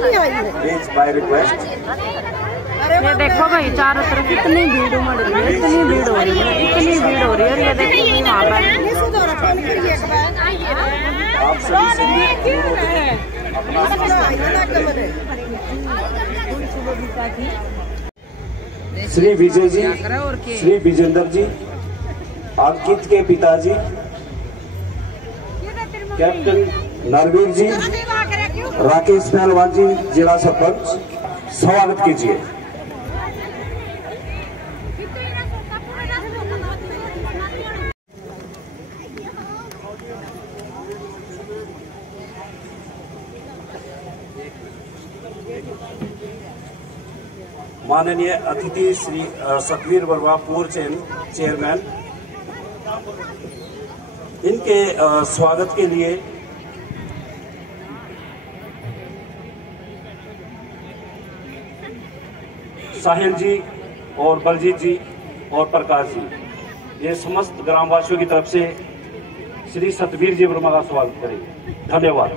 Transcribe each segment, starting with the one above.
Please bye request. ये देखो भाई चारों तरफ कितनी भीड़ उमड़ रही है, इतनी भीड़ हो रही है, इतनी भीड़ हो रही है। ये देखो वहाँ पर आप सभी से श्री विजय जी, श्री विजेंद्र जी, अंकित के पिताजी, कैप्टन नरवीर जी, राकेश पहलवान जी, जिला सरपंच, स्वागत कीजिए। माननीय अतिथि श्री सतवीर वर्मा, पूर्व चेयरमैन, इनके स्वागत के लिए साहिल जी और बलजीत जी और प्रकाश जी, ये समस्त ग्रामवासियों की तरफ से श्री सतवीर जी वर्मा का स्वागत करेंगे। धन्यवाद।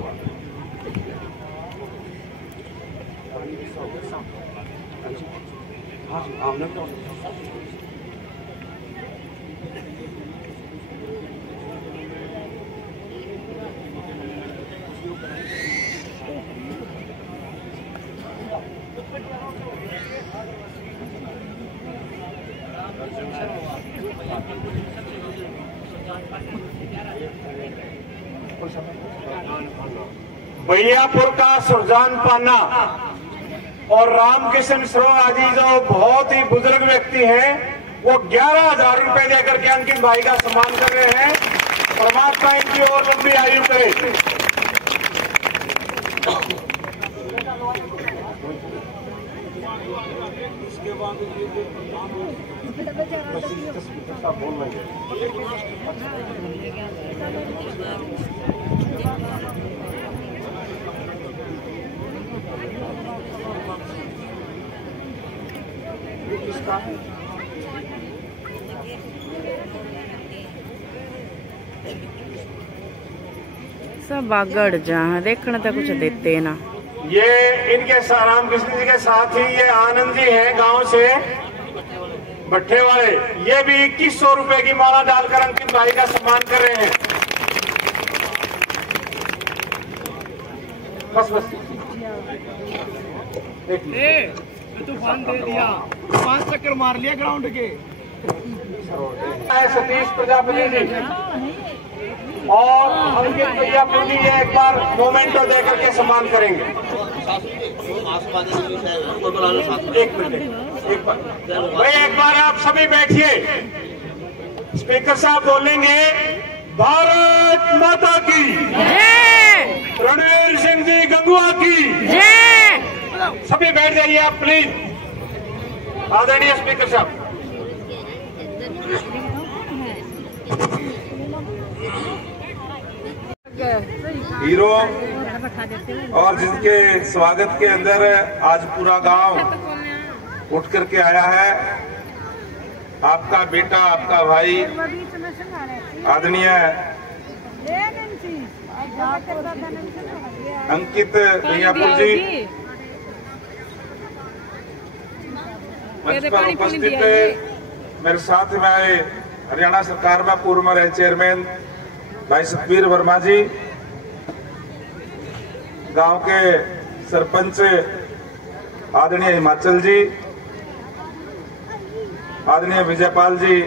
भैयापुर का सुरजान पाना और रामकिशन सरोरा जी जो बहुत ही बुजुर्ग व्यक्ति हैं, वो 11,000 रुपए देकर के अंकित भाई का सम्मान कर रहे हैं। परमात्मा इनकी और लंबी आयु करे। सब बागड़ जहाँ देखने तो कुछ देते ना। ये इनके रामकृष्ण जी के साथ ही ये आनंद जी हैं, गांव से भट्टे वाले। ये भी 2100 रुपए की माला डालकर अंकित भाई का सम्मान कर रहे हैं। बस बस तूफान दे दिया, 5 चक्कर मार लिया ग्राउंड के। सतीश प्रजापति जी और अंकित प्रजापति जी एक बार मोमेंटो देकर के सम्मान करेंगे। एक मिनट, एक बार आप सभी बैठिए। स्पीकर साहब बोलेंगे भारत माता की जय, रणवीर सिंह जी गंगुआ की जय। सभी बैठ जाइए आप प्लीज। आदरणीय स्पीकर साहब। हीरो और जिनके स्वागत के अंदर आज पूरा गांव उठ करके आया है, आपका बेटा, आपका भाई आदरणीय अंकित भैयापुर जी, मंच पर उपस्थित मेरे साथ में आए हरियाणा सरकार में पूर्व में रहे चेयरमैन भाई सतवीर वर्मा जी, गांव के सरपंच आदरणीय हिमाचल जी, आदरणीय विजयपाल जी,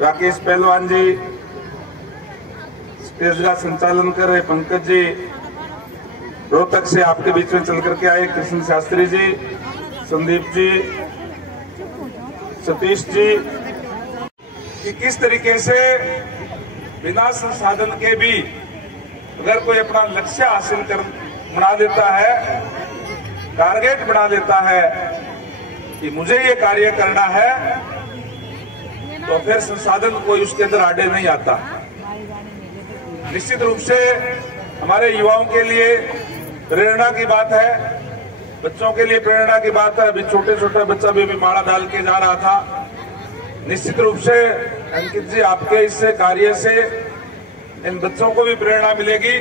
राकेश पहलवान जी, स्टेज का संचालन कर रहे पंकज जी, रोहतक से आपके बीच में चल करके आए कृष्ण शास्त्री जी, संदीप जी, सतीश जी, कि किस तरीके से बिना संसाधन के भी अगर कोई अपना लक्ष्य हासिल कर बना देता है, टारगेट बना देता है कि मुझे ये कार्य करना है, तो फिर संसाधन कोई उसके अंदर आड़े नहीं आता। निश्चित रूप से हमारे युवाओं के लिए प्रेरणा की बात है, बच्चों के लिए प्रेरणा की बात है। अभी छोटे छोटे बच्चा भी माला डाल के जा रहा था। निश्चित रूप से अंकित जी आपके इस कार्य से इन बच्चों को भी प्रेरणा मिलेगी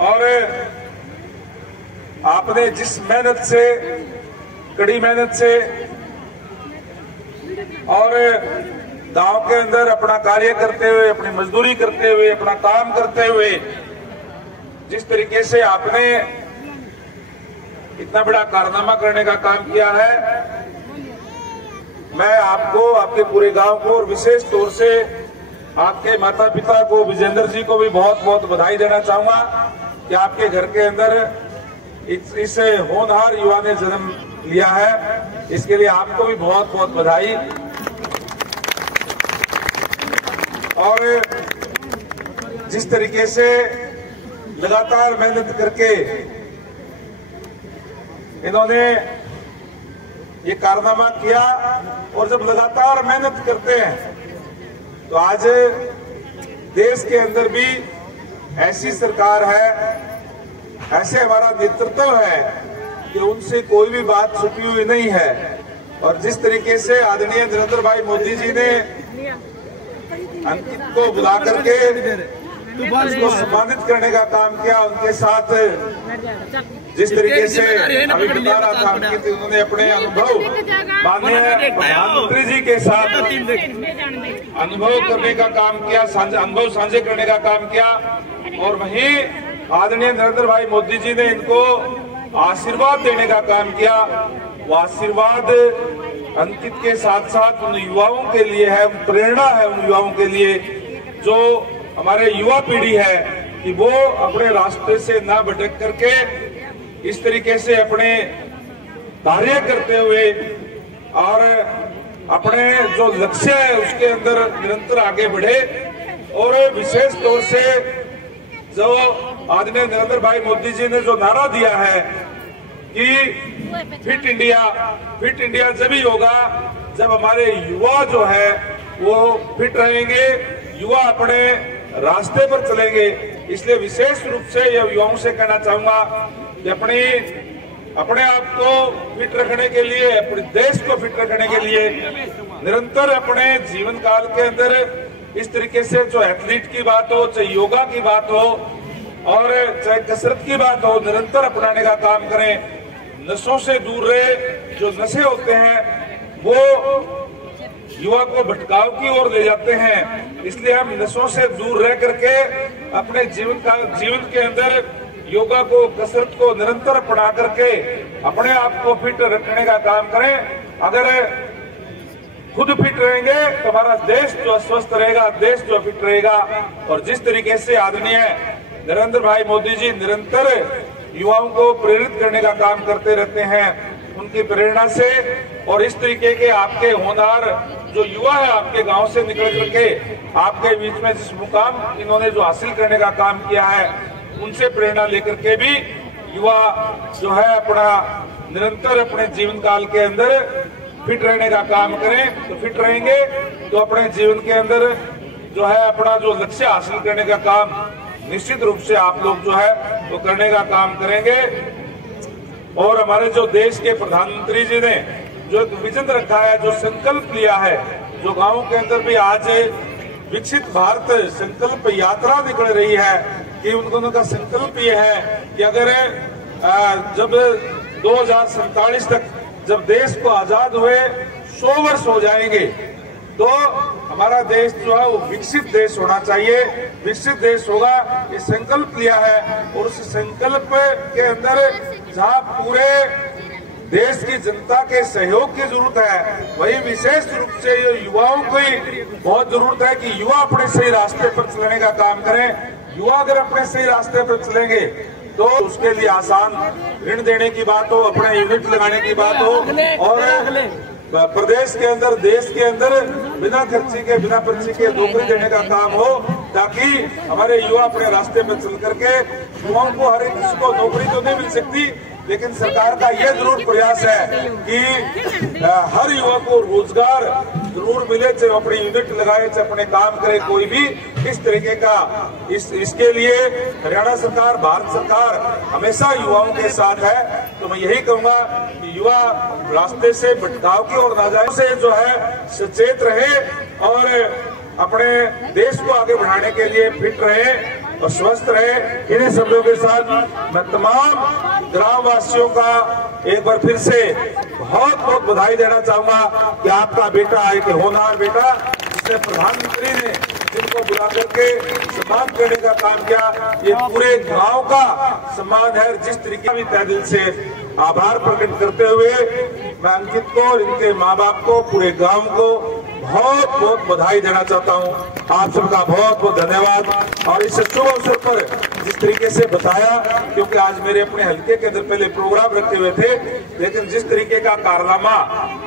और आपने जिस मेहनत से, कड़ी मेहनत से और गांव के अंदर अपना कार्य करते हुए, अपनी मजदूरी करते हुए, अपना काम करते हुए जिस तरीके से आपने इतना बड़ा कारनामा करने का काम किया है, मैं आपको, आपके पूरे गांव को और विशेष तौर से आपके माता पिता को, विजेंद्र जी को भी बहुत बहुत बधाई देना चाहूंगा कि आपके घर के अंदर इस होनहार युवा ने जन्म लिया है। इसके लिए आपको भी बहुत बहुत बधाई। और जिस तरीके से लगातार मेहनत करके इन्होंने ये कारनामा किया, और जब लगातार मेहनत करते हैं तो आज देश के अंदर भी ऐसी सरकार है, ऐसे हमारा नेतृत्व है कि उनसे कोई भी बात छुपी हुई नहीं है। और जिस तरीके से आदरणीय नरेंद्र भाई मोदी जी ने अंकित को बुला करके उसको सम्मानित करने का काम किया, उनके साथ जिस तरीके से अभी बता रहा था अंकित, उन्होंने अपने अनुभव माननीय प्रधानमंत्री जी के साथ अनुभव करने का काम किया, अनुभव साझे करने का काम किया। और वहीं आदरणीय नरेंद्र भाई मोदी जी ने इनको आशीर्वाद देने का काम किया। वो आशीर्वाद अंकित के साथ साथ उन युवाओं के लिए है, प्रेरणा है उन युवाओं के लिए जो हमारे युवा पीढ़ी है, कि वो अपने रास्ते से ना भटक करके इस तरीके से अपने कार्य करते हुए और अपने जो लक्ष्य है उसके अंदर निरंतर आगे बढ़े। और विशेष तौर से जो आदरणीय नरेंद्र भाई मोदी जी ने जो नारा दिया है कि फिट इंडिया जब ही होगा जब हमारे युवा जो है वो फिट रहेंगे, युवा अपने रास्ते पर चलेंगे। इसलिए विशेष रूप से यह युवाओं से कहना चाहूंगा कि अपने आप को फिट रखने के लिए, अपने देश को फिट रखने के लिए निरंतर अपने जीवन काल के अंदर इस तरीके से जो एथलीट की बात हो, चाहे योगा की बात हो और चाहे कसरत की बात हो, निरंतर अपनाने का काम करें। नशों से दूर रहे। जो नशे होते हैं वो युवा को भटकाव की ओर ले जाते हैं, इसलिए हम नशों से दूर रह करके अपने जीवन के अंदर योगा को, कसरत को निरंतर अपना करके अपने आप को फिट रखने का काम करें। अगर खुद फिट रहेंगे तो हमारा देश जो स्वस्थ रहेगा, देश जो फिट रहेगा। और जिस तरीके से आदरणीय नरेंद्र भाई मोदी जी निरंतर युवाओं को प्रेरित करने का काम करते रहते हैं, उनकी प्रेरणा से और इस तरीके के आपके होनहार जो युवा है आपके गांव से निकल करके आपके बीच में जिस मुकाम इन्होंने जो हासिल करने का काम किया है, उनसे प्रेरणा लेकर के भी युवा जो है अपना निरंतर अपने जीवन काल के अंदर फिट रहने का काम करें। तो फिट रहेंगे तो अपने जीवन के अंदर जो है अपना जो लक्ष्य हासिल करने का काम निश्चित रूप से आप लोग जो है वो करने का काम करेंगे। और हमारे जो देश के प्रधानमंत्री जी ने जो विजन रखा है, जो संकल्प लिया है, जो गांवों के अंदर भी आज विकसित भारत संकल्प यात्रा निकल रही है कि उनका संकल्प ये है कि अगर जब 2047 तक जब देश को आजाद हुए 100 वर्ष हो जाएंगे तो हमारा देश जो है वो विकसित देश होना चाहिए, विकसित देश होगा, ये संकल्प लिया है। और उस संकल्प के अंदर जहाँ पूरे देश की जनता के सहयोग की जरूरत है, वही विशेष रूप से ये युवाओं की बहुत जरूरत है कि युवा अपने सही रास्ते पर चलने का काम करें। युवा अगर अपने सही रास्ते पर चलेंगे तो उसके लिए आसान ऋण देने की बात हो, अपने यूनिट लगाने की बात हो और प्रदेश के अंदर, देश के अंदर बिना खर्ची के, बिना पर्ची के नौकरी देने का काम हो, ताकि हमारे युवा अपने रास्ते पर चल करके, युवाओं को हर एक किसी को नौकरी तो नहीं मिल सकती, लेकिन सरकार का यह जरूर प्रयास है कि हर युवा को रोजगार जरूर मिले, चाहे अपनी यूनिट लगाए, चाहे अपने काम करे, कोई भी इस तरीके का इसके लिए हरियाणा सरकार, भारत सरकार हमेशा युवाओं के साथ है। तो मैं यही कहूंगा कि युवा रास्ते से भटकाव की ओर ना जाए, से जो है सचेत रहे और अपने देश को आगे बढ़ाने के लिए फिट रहे और स्वस्थ रहे। इन्हीं शब्दों के साथ मैं तमाम ग्राम वासियों का एक बार फिर से बहुत बहुत बधाई देना चाहूंगा कि आपका बेटा एक होनहार बेटा, जिसने प्रधानमंत्री ने जिनको बुला करके सम्मान करने का काम किया, ये पूरे गांव का सम्मान है। जिस तरीके भी तहे दिल से आभार प्रकट करते हुए मैं अंकित को और इनके माँ बाप को, पूरे गांव को बहुत बहुत बधाई देना चाहता हूं। आप सबका बहुत बहुत धन्यवाद। और इस शुभ अवसर पर जिस तरीके से बताया, क्योंकि आज मेरे अपने हल्के के अंदर पहले प्रोग्राम रखे हुए थे, लेकिन जिस तरीके का कारनामा,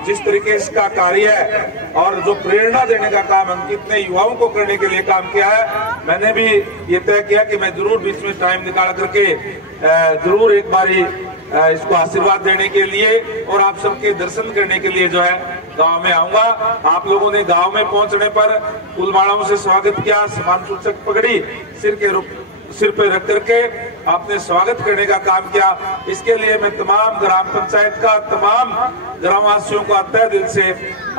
जिस तरीके इसका कार्य है और जो प्रेरणा देने का काम अंकित ने युवाओं को करने के लिए काम किया है, मैंने भी ये तय किया कि मैं जरूर बीच में टाइम निकाल करके जरूर एक बारी इसको आशीर्वाद देने के लिए और आप सबके दर्शन करने के लिए जो है गांव में आऊंगा। आप लोगों ने गांव में पहुंचने पर फूलमालाओं से स्वागत किया, सम्मान सूचक पगड़ी सिर पे रख करके आपने स्वागत करने का काम किया। इसके लिए मैं तमाम ग्राम पंचायत का, तमाम ग्रामवासियों का तहे दिल से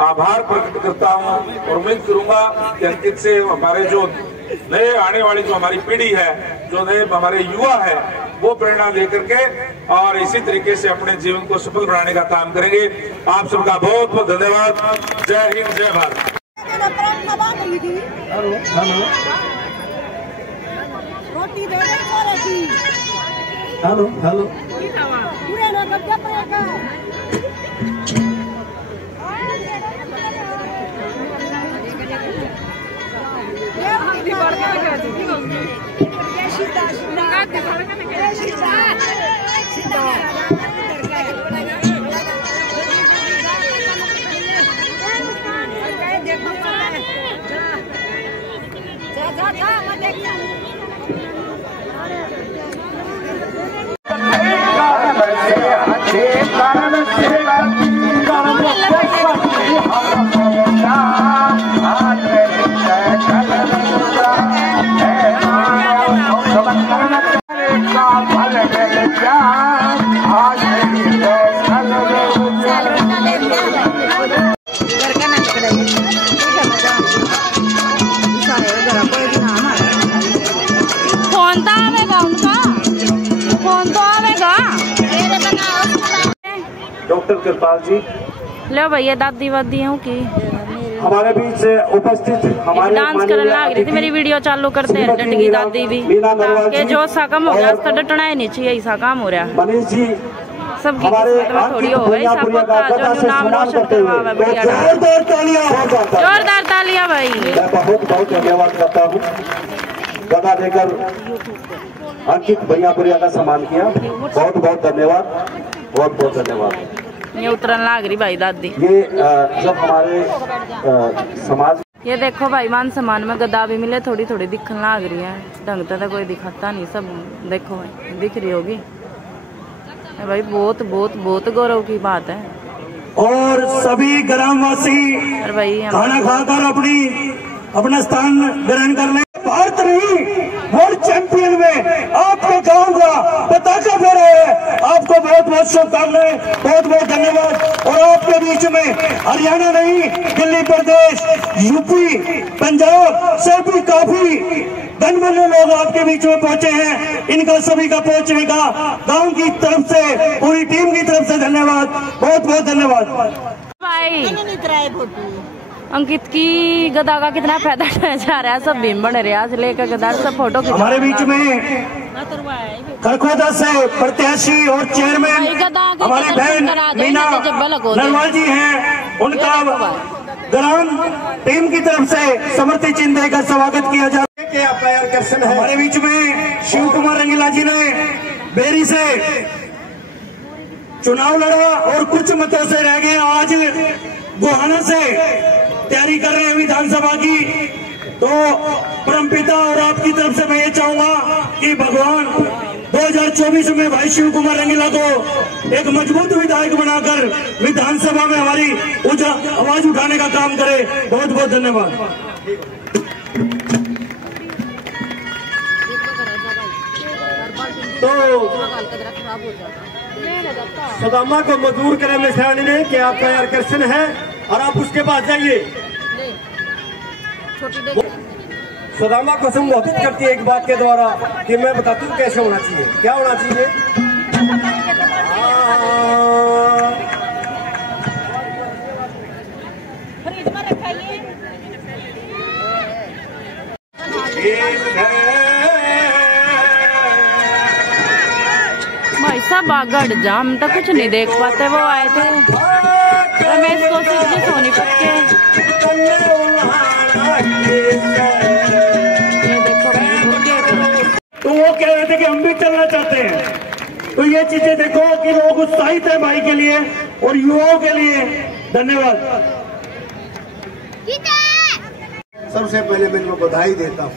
आभार प्रकट करता हूं और उम्मीद करूंगा कि अंकित से हमारे जो नए आने वाली जो हमारी पीढ़ी है, जो नए हमारे युवा है, वो प्रेरणा लेकर के और इसी तरीके से अपने जीवन को सफल बनाने का काम करेंगे। आप सबका बहुत बहुत धन्यवाद। जय हिंद, जय भारत। हेलो हेलो डॉक्टर कृपाल जी, लो भैया दादी वादी हूँ की हमारे बीच उपस्थित हमारे डांस करने लग रही थी। मेरी वीडियो चालू करते हैं डट गई दादी भी कि जो सा कम हो गया तो डटना ही नहीं चाहिए, ऐसा काम हो रहा है। मनीष जी सबकी थोड़ी हो गई, जो नाम रोशन करवा बढ़िया। जोरदार तालियां भाई। मैं बहुत बहुत धन्यवाद करता हूँ। गदा देकर अंकित भैयापुरिया का सम्मान किया, बहुत बहुत धन्यवाद, बहुत बहुत धन्यवाद। ये उतरन लाग रही भाई दादी। ये जब हमारे समाज, ये देखो भाई मान सम्मान में गदा भी मिले, थोड़ी थोड़ी दिखने लाग रही है, ढंग तो कोई दिखाता नहीं, सब देखो भाई दिख रही होगी भाई। बहुत बहुत बहुत गौरव की बात है। और सभी ग्रामवासी खाना खाकर अपना स्थान ग्रहण कर ले। भारत नहीं, वर्ल्ड चैंपियन में आपके गांव का पताका फहरा है। आपको बहुत बहुत शुभकामनाएं, बहुत बहुत धन्यवाद। और आपके बीच में हरियाणा नहीं, दिल्ली प्रदेश, यूपी, पंजाब से भी काफी गणमान्य लोग आपके बीच में पहुंचे हैं। इनका सभी का पहुंचने का गांव की तरफ से, पूरी टीम की तरफ से धन्यवाद, बहुत बहुत धन्यवाद भाई। अंकित की गदा का कितना फायदा जा रहा है, सब भीम बन रहे हैं लेकर गदा, सब फोटो हमारे बीच में खरखोदा से प्रत्याशी और चेयरमैन हमारी बहन मीना नरवाल जी हैं। उनका ग्राम टीम की तरफ से समर्थी चिन्ह देकर स्वागत किया जा रहा है। हमारे बीच में शिव कुमार रंगीला जी ने बेरी से चुनाव लड़ा और कुछ मतों से रह गए। आज गोहाना से तैयारी कर रहे हैं विधानसभा की। तो परमपिता और आपकी तरफ से मैं ये चाहूंगा कि भगवान 2024 में भाई शिव कुमार रंगीला को एक मजबूत विधायक बनाकर विधानसभा में हमारी आवाज उठाने का काम करे। बहुत बहुत धन्यवाद। तो सदामा को मजबूर करे में सैनी ने कि आपका यार कृष्ण है और आप उसके पास जाइए। सुदामा को संबोधित करती है एक बात के द्वारा कि मैं बताती हूँ कैसे होना चाहिए, क्या होना चाहिए। भाई साहब आगड़ जाम तो कुछ नहीं देख पाते। वो आए थे रमेश कौशिक जी सोनीपत के। ये देखो तो वो कह रहे थे कि हम भी चलना चाहते हैं। तो ये चीजें देखो कि लोग उत्साहित है भाई के लिए और युवाओं के लिए। धन्यवाद। सबसे पहले मैं इनको बधाई देता हूँ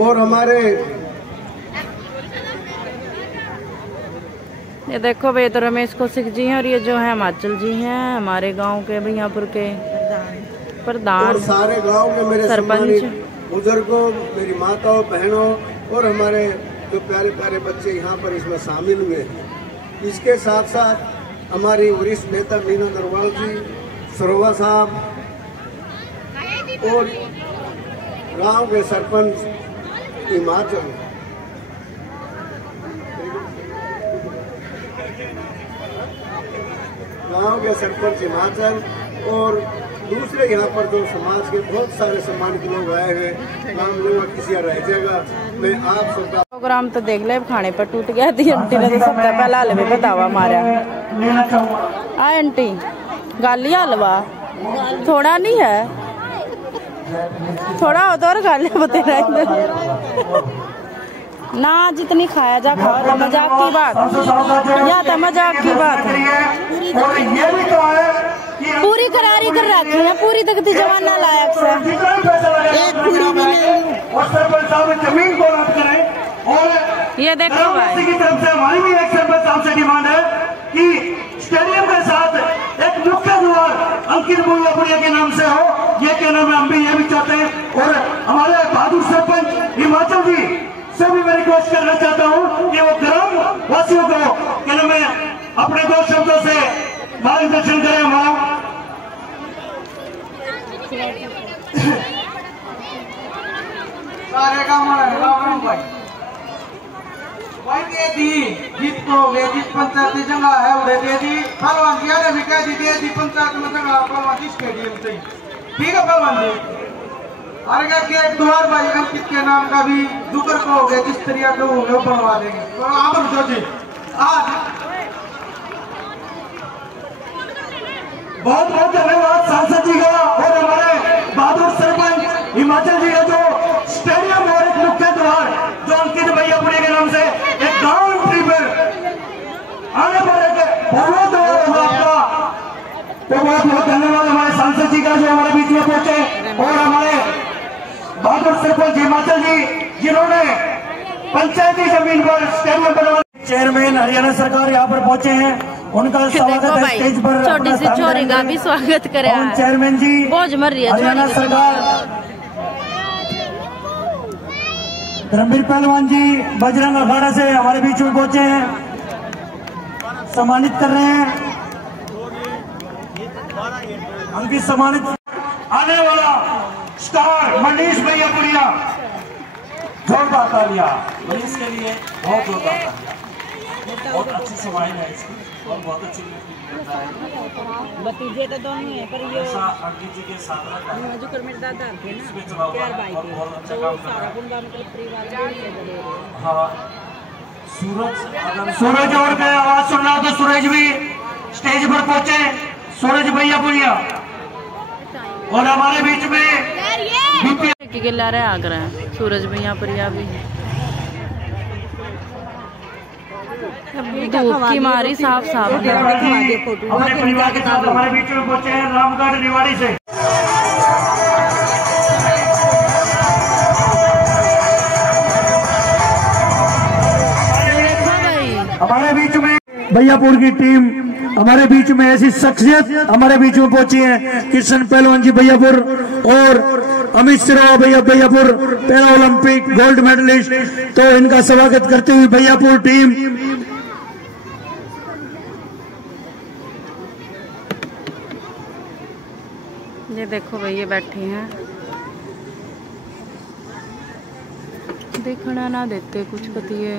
और हमारे ये देखो भाई तो रमेश कौशिक जी हैं और ये जो है हिमाचल जी हैं हमारे गांव के भैयापुर के प्रधान और सारे गांव के मेरे सरपंच बुजुर्गों, मेरी माताओं बहनों और हमारे जो प्यारे प्यारे बच्चे यहाँ पर इसमें शामिल हुए हैं। इसके साथ साथ हमारी वरिष्ठ नेता मीना नरवाल जी, सरोवा साहब और गांव के सरपंच हिमाचल, गांव के सरपंच हिमाचल और दूसरे यहाँ पर जो समाज के बहुत सारे सम्मानित लोग आए हैं। नाम लोग किसी रह जाएगा। मैं आप सबका प्रोग्राम तो देख ले, खाने पर टूट गया थी। आंटी ने तो सबसे पहला हलवे का दावा मारा। आ आंटी गाली हलवा थोड़ा नहीं है, थोड़ा होता और गाली बतेरा ना जितनी खाया जा खाओ। तो मजाक की बात या तो मजाक की बात पूरी करारी कर रखी है, पूरी तकती जवाना लायक से एक पूरी भी नहीं। और सरपंच साहब जमीन को रद्द करें। और ये देखो भाई की तरफ से हमारी भी एक सरपंच साहब से डिमांड है कि स्टेडियम के साथ एक मुख्य द्वार अंकित बुढ़िया के नाम से हो। ये कहना में हम भी ये भी चाहते हैं। और हमारे बहादुर सरपंच हिमाचल जी से भी मैं रिक्वेस्ट करना चाहता हूँ कि वो ग्राम वासियों को कहना में अपने दो शब्दों से मार्गदर्शन करें। हमारा सारे गाँव भाई दे दी जीत को वे जिस पंचायत की जगह है उधर दे दी। पहलवान जी ने भी कह दी दे दी पंचायत में जगह पहलवान जी स्टेडियम से। ठीक है पहलवान जी। और क्या कि द्वार भाई अंकित के नाम का भी दुकर को हो गया जिस तरीके का वो बनवा देंगे। तो आप रुको जी आज बहुत बहुत धन्यवाद सांसद जी का और हमारे बहादुर सरपंच हिमाचल जी का जो स्टेडियम और एक मुख्य द्वार जो अंकित भैयापुरी के नाम से एक गांव एंट्री पर आने पर एक बहुत आपका तो बहुत बहुत धन्यवाद हमारे सांसद जी का जो हमारे बीच में पहुंचे और हमारे बहादुर सरपंच हिमाचल जी जिन्होंने पंचायती जमीन पर स्टेडियम बनवा। चेयरमैन हरियाणा सरकार यहाँ पर पहुंचे हैं, उनका स्वागत है स्टेज पर। छोटी सी छोरी का भी स्वागत करे चेयरमैन जी बोझ मर रही है हरियाणा सरकार। धर्मवीर पहलवान जी बजरंग अखाड़ा से हमारे बीच में पहुंचे हैं, सम्मानित कर रहे हैं। हम भी सम्मानित आने वाला स्टार मनीष भैयापुरिया। जोरदार तालियां मनीष के लिए, बहुत जोरदार तालियां। बहुत अच्छी सवाई है इसकी और बहुत अच्छी भतीजे तो दोनों है पर ये अंकित जी के साथ जो कर मेरे दादा थे ना प्यार भाई थे तो सारा गुंडा मतलब परिवार। हाँ सूरज और के आवाज सुन रहा हो तो सूरज भी स्टेज पर पहुंचे। सूरज भैयापुरिया और हमारे बीच में के ला रहे आग रहे हैं सूरज भैयापुरिया भी। धूप की मारी साफ साफ अपने परिवार के साथ हमारे बीच में पहुंचे हैं रामगढ़ निवाड़ी से। हमारे बीच में भैयापुर की टीम, हमारे बीच में ऐसी शख्सियत हमारे बीच में पहुंची है किशन पहलवान जी भैयापुर और अमित सिरोवा भैया Bhaiyapur para Olympic gold medalist. तो इनका स्वागत करते हुए भैयापुर टीम ये देखो भाई ये बैठे हैं, देखना ना देते कुछ पतिए।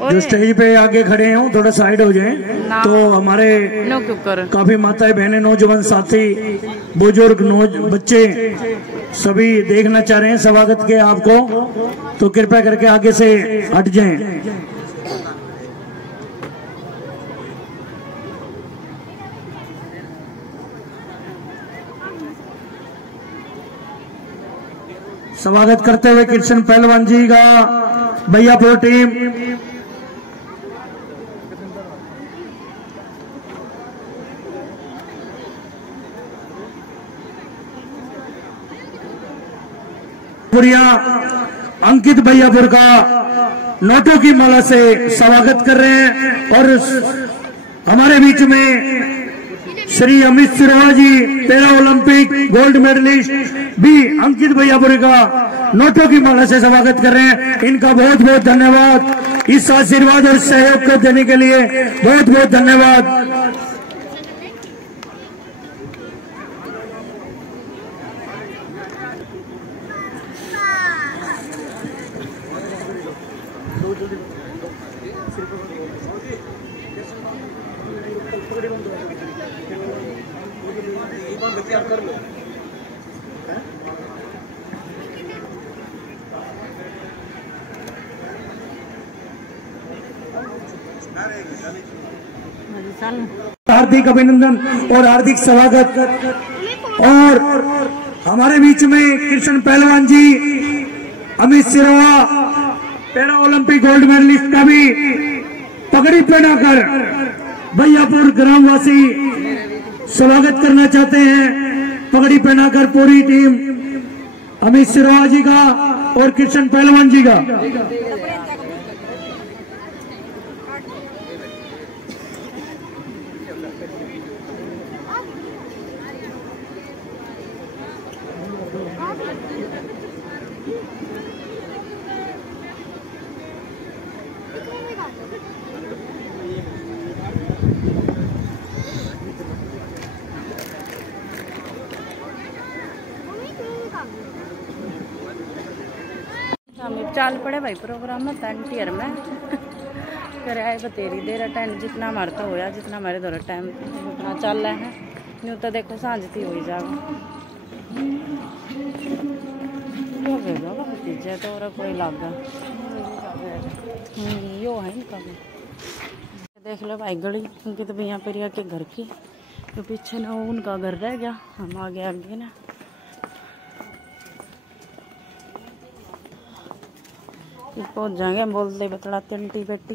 जो स्टेज पे आगे खड़े हैं थोड़ा साइड हो जाएं, तो हमारे काफी माताएं बहनें नौजवान साथी बुजुर्ग बच्चे सभी देखना चाह रहे हैं स्वागत के आपको, तो कृपया करके आगे से हट जाएं। स्वागत करते हुए कृष्ण पहलवान जी का भैयापुर टीम। अंकित भैयापुर का नोटों की माला से स्वागत कर रहे हैं। और हमारे बीच में श्री अमित सिरोहा जी पैरा ओलंपिक गोल्ड मेडलिस्ट भी अंकित भैयापुर का नोटों की माला से स्वागत कर रहे हैं। इनका बहुत बहुत धन्यवाद, इस आशीर्वाद और सहयोग को देने के लिए बहुत बहुत धन्यवाद। हार्दिक अभिनंदन और हार्दिक स्वागत। और हमारे बीच में कृष्ण पहलवान ji, Amit Siroha para Olympic gold medallist का भी पगड़ी पहनाकर भैयापुर ग्रामवासी स्वागत करना चाहते हैं। पगड़ी पहनाकर पूरी टीम अमित सिरोहा जी का और कृष्ण पहलवान जी का। चल पड़े भाई प्रोग्राम में टेंटियर में कराए बतेरी देर टेंट जितना हमारे तो होया, जितना हमारे दौरा टाइम उतना चल रहा है। यूँ तो देखो सांझती हो ही जाएगा भतीजे तो और कोई लागा यो है इनका भी। देख लो भाई गली उनकी तो भैया परिया के घर की, तो पीछे ना उनका घर रह गया, हम आगे आगे ना पहुंच जाएंगे। बोलते बतलाते आंटी बेटी।